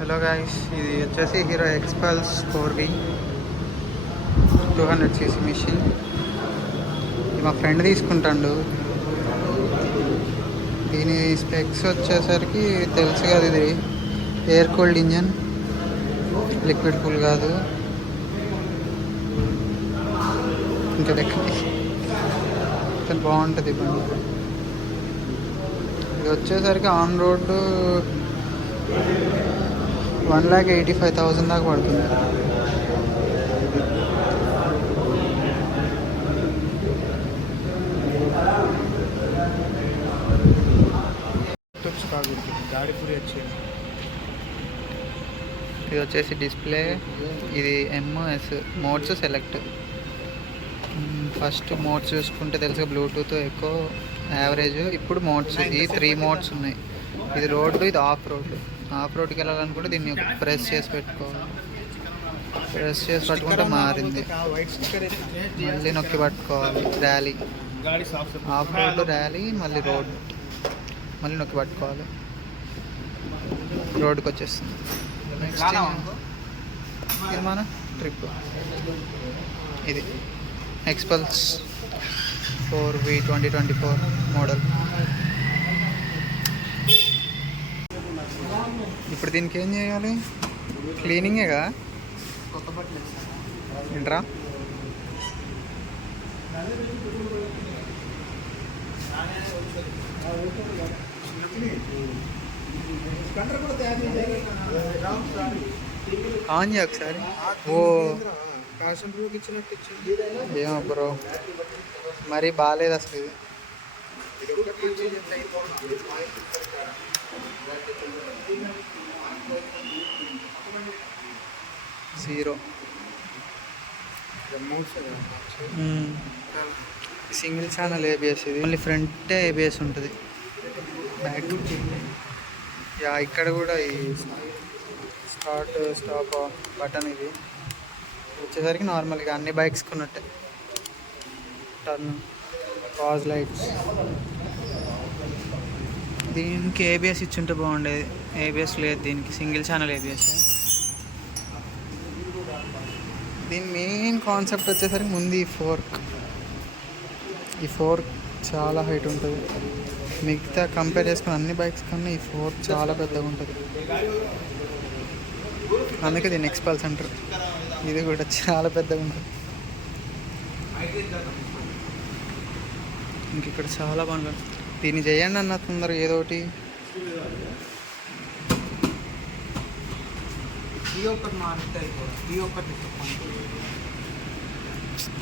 Hello guys, ఇది వచ్చేసి hero ఎక్స్పల్స్ 4V 200cc machine. ఇది మా ఫ్రెండ్ తీసుకుంటాడు. దీని స్పెక్స్ వచ్చేసరికి తెలుసు కదా, ఇది air cooled engine, liquid cool కాదు. ఇంకా చాలా బాగుంటుంది బండి. ఇది వచ్చేసరికి ఆన్ రోడ్డు 1,85,000 దాకా పడుతుంది. ఇది వచ్చేసి డిస్ప్లే, ఇది MS modes select. First modes చూసుకుంటే తెలుసు, బ్లూటూత్, ఎకో, యావరేజ్. ఇప్పుడు మోడ్స్, ఈ 3 మోడ్స్ ఉన్నాయి. ఇది రోడ్డు, ఇది ఆఫ్ రోడ్డు. ఆఫ్ రోడ్కి వెళ్ళాలనుకుంటే దీన్ని ప్రెస్ చేసి పెట్టుకోవాలి. ప్రెస్ చేసి పట్టుకుంటే మారింది, మళ్ళీ నొక్కి పట్టుకోవాలి. ర్యాలీ, ఆఫ్ రోడ్డు, ర్యాలీ, మళ్ళీ రోడ్, మళ్ళీ నొక్కి పట్టుకోవాలి. రోడ్డుకి వచ్చేస్తుంది. నెక్స్ట్ ఇది మన ట్రిప్. ఇది ఎక్స్పల్స్ 4V 2024 మోడల్. ఇప్పుడు దీనికి ఏం చేయాలి? క్లీనింగేగా. ఏంట్రా? ఆన్ చేయ ఒకసారి. ఓ ఏమో బ్రో, మరీ బాగాలేదు అసలు ఇది. Zero single channel ABS. ఇది ఓన్లీ ఫ్రంటే ఏబిఎస్ ఉంటుంది, బ్యాక్ యా. ఇక్కడ కూడా ఈ స్టార్ట్ స్టాప్ బటన్ ఇది వచ్చేసరికి నార్మల్గా అన్ని బైక్స్కి ఉన్నట్టే. Turn, pause lights. దీనికి ఏబిఎస్ ఇచ్చుంటే బాగుండేది. ఏబిఎస్ లేదు దీనికి, సింగిల్ ఛానల్ ఏబిఎస్. దీని మెయిన్ కాన్సెప్ట్ వచ్చేసరికి ముందు ఈ ఫోర్క్ చాలా హైట్ ఉంటుంది. మిగతా కంపేర్ చేసుకుని అన్ని బైక్స్ కన్నా ఈ ఫోర్క్ చాలా పెద్దగా ఉంటుంది. అందుకే దీన్ని ఎక్స్పల్స్ అంటారు. ఇది కూడా చాలా పెద్దగా ఉంటుంది. ఇంక ఇక్కడ చాలా పనులు. దీన్ని చేయండి అన్న తొందరగా ఏదో ఒకటి.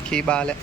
కీ బాలే.